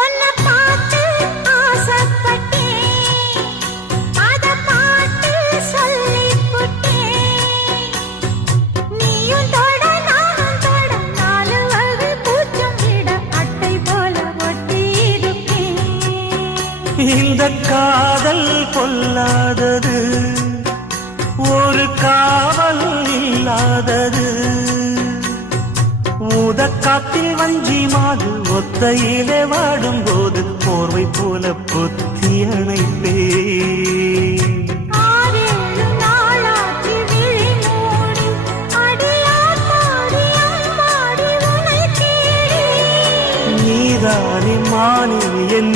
உன்னை பார்த்து ஆசைப்பட்டேன், அத பாட்டு சொல்லிப் புட்டேன். நீயும் தொட நானும் தொட, நாலு வகை பூச்சும் விட அட்டை போல ஒட்டி இருப்பேன். இந்த காதல் பொல்லாதது, ஒரு காவல் இல்லாதது. ஊதக்காத்தில் வஞ்சி மாது ஒத்தையிலே வாடும் போது போர்வை போல பொத்தி அணைப்பேன். 6-7 நாளாச்சு விழி மூடி, அடியாத்தாடி அம்மாடி உனை தேடி. நீதானே மானே என்